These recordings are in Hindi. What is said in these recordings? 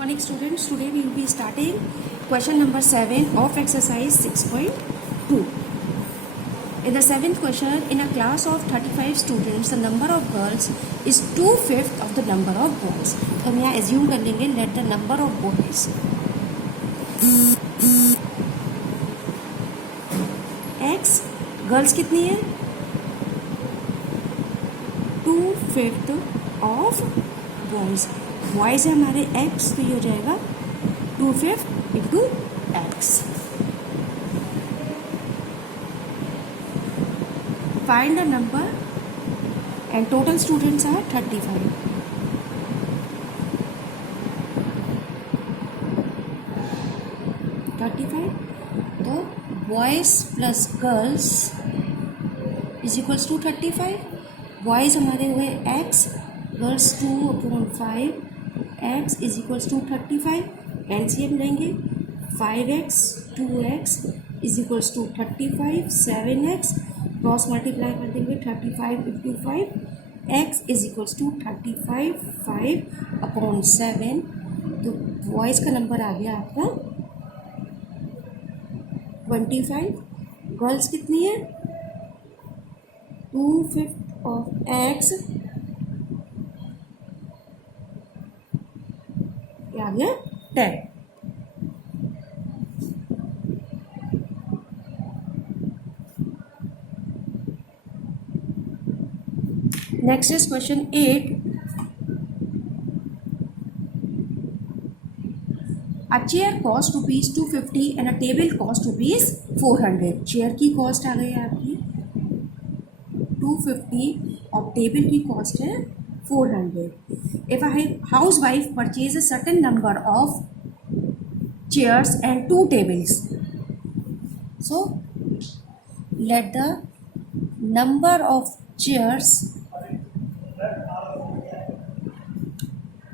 morning students. Today we will be starting question number 7 of exercise 6.2. In the seventh question, in a class of 35 students, the number of girls is 2/5 of the number of boys. तो हम यहाँ assume कर लेंगे let the number of boys x, girls कितनी है 2/5 ऑफ बॉयज. बॉयज है हमारे x, तो ये हो जाएगा 2/5 into x. Find the number and total students are 35. तो boys plus girls is equals to 35. Boys हमारे हुए x, गर्ल्स 2/5, x is equals to 35. LCM लेंगे 5x 2x is equals to 35. 7x cross multiply कर देंगे 35 into 5. x is equals to 35 5/7. तो बॉयज़ का नंबर आ गया आपका 25. गर्ल्स कितनी है 2/5 ऑफ x, आ गया 10. Next is question 8. A chair cost ₹250 and a table cost ₹400. Chair की कॉस्ट आ गई आपकी 250 और टेबल की कॉस्ट है 400. If a housewife purchases a certain number of chairs and 2 tables, so let the number of chairs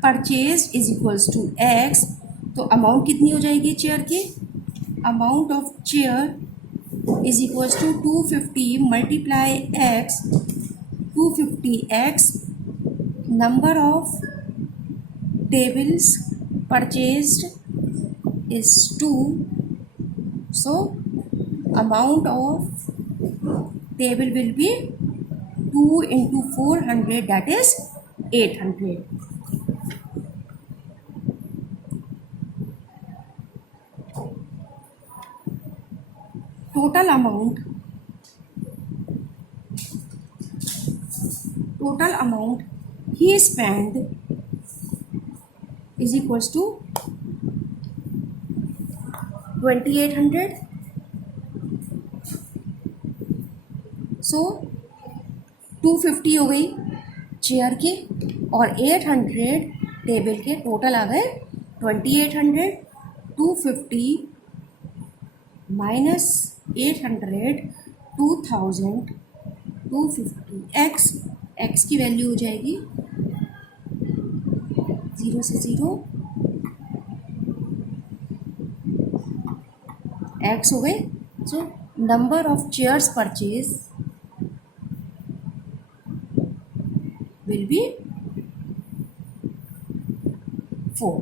purchased is equals to x. तो अमाउंट कितनी हो जाएगी चेयर की? Amount of chair is equals to 250 multiply x. 250x number of tables purchased is 2, so amount of table will be 2 into 400, that is 800. total amount he spent is equals to 2800. सो 250 हो गई चेयर की और 800 टेबल के. टोटल आ गए 2800. 250 माइनस 800 2000. 250 x की वैल्यू हो जाएगी 0 से 0. x हो गए. So number of chairs purchase will be 4.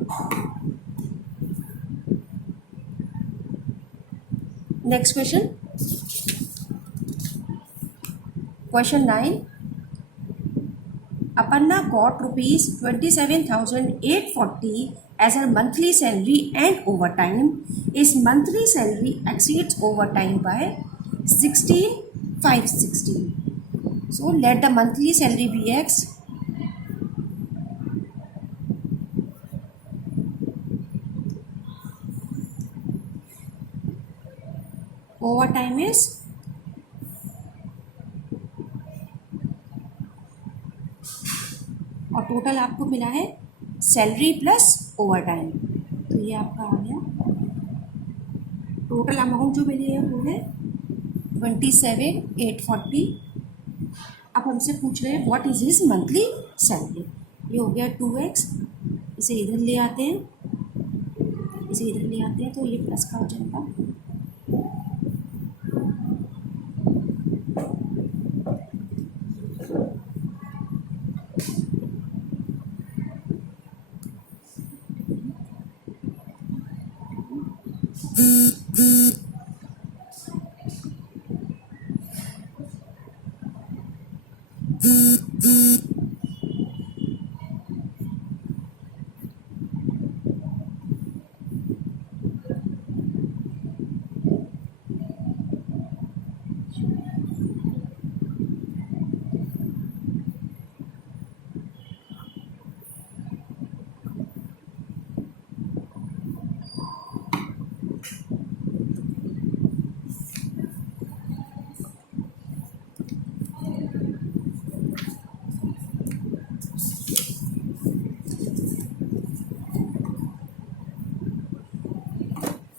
Next question, question 9. Aparna got ₹27,840 as her monthly salary and overtime. His monthly salary exceeds overtime by 16,560. So let the monthly salary be x. Overtime is और टोटल आपको मिला है सैलरी प्लस ओवरटाइम. तो ये आपका आ गया टोटल अमाउंट जो मिली है वो है 27,840. अब हमसे पूछ रहे हैं what is his monthly salary. ये हो गया 2x. इसे इधर ले आते हैं, तो ये प्लस का हो जाएगा.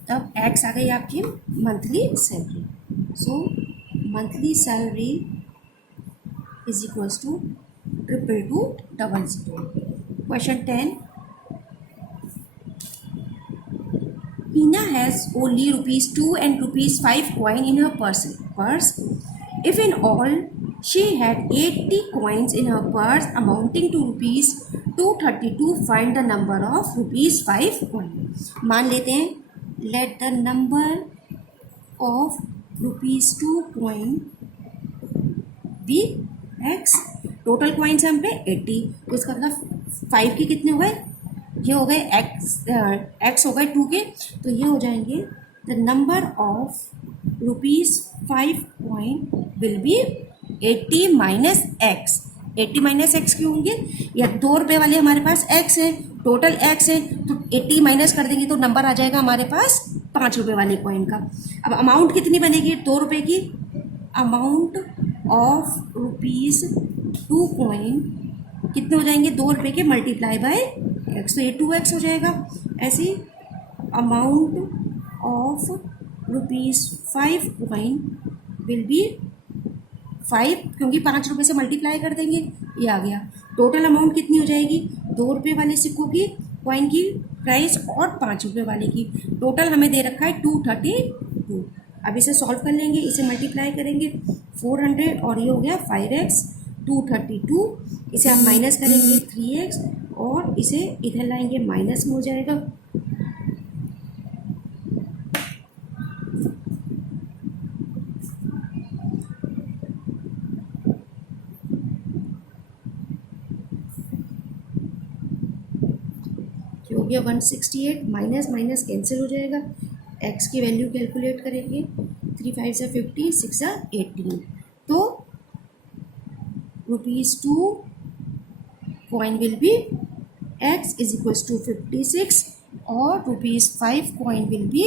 तब एक्स आ गई आपकी monthly salary. So monthly salary is equals to 22200. Question 10. Hina has only ₹2 and ₹5 coin in her purse. If in all she had 80 coins in her purse amounting to ₹232, find the number of ₹5 coin. मान लेते हैं let the number of ₹2 coin be x. Total coins हम पे 80, तो इसका मतलब 5 के कितने हो गए, ये हो गए एक्स हो गए 2 के, तो ये हो जाएंगे the number of ₹5 coin will be 80 minus x. 80 minus x क्यों होंगे, या 2 रुपये वाले हमारे पास एक्स है, टोटल एक्स है, तो 80 माइनस कर देंगे तो नंबर आ जाएगा हमारे पास 5 रुपये वाले कॉइन का. अब अमाउंट कितनी बनेगी 2 रुपये की, अमाउंट ऑफ ₹2 कॉइन कितने हो जाएंगे 2 रुपये के मल्टीप्लाई बाय एक्स, तो ये 2x हो जाएगा. ऐसे amount of ₹5 coin will be 5, क्योंकि 5 रुपये से मल्टीप्लाई कर देंगे, ये आ गया. टोटल अमाउंट कितनी हो जाएगी 2 रुपये वाले सिक्कों की कॉइन की प्राइस और 5 रुपये वाले की, टोटल हमें दे रखा है 232. अब इसे सॉल्व कर लेंगे, इसे मल्टीप्लाई करेंगे 400 और ये हो गया 5x 232. इसे आप माइनस करेंगे 3x और इसे इधर लाएंगे माइनस में हो जाएगा. हो गया 168, माइनस माइनस कैंसिल हो जाएगा. x की वैल्यू कैलकुलेट करेंगे 3 5 से 50 6 से 18, तो ₹2 coin will be x is equals to 56 और ₹5 coin will be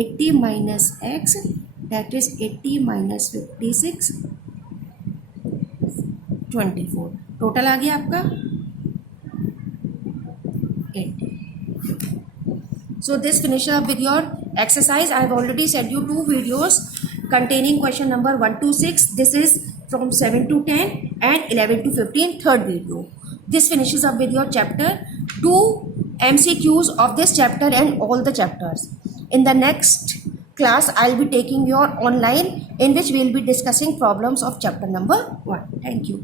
80 minus x, that is 80 minus 56 24. Total आ गया आपका 80. So this finishes up with your exercise. I have already sent you 2 videos containing question number 1 to 6. This is from 7 to 10 and 11 to 15, third video. This finishes up with your chapter 2 MCQs of this chapter and all the chapters. In the next class, I'll be taking your online, in which we'll be discussing problems of chapter number 1. Thank you.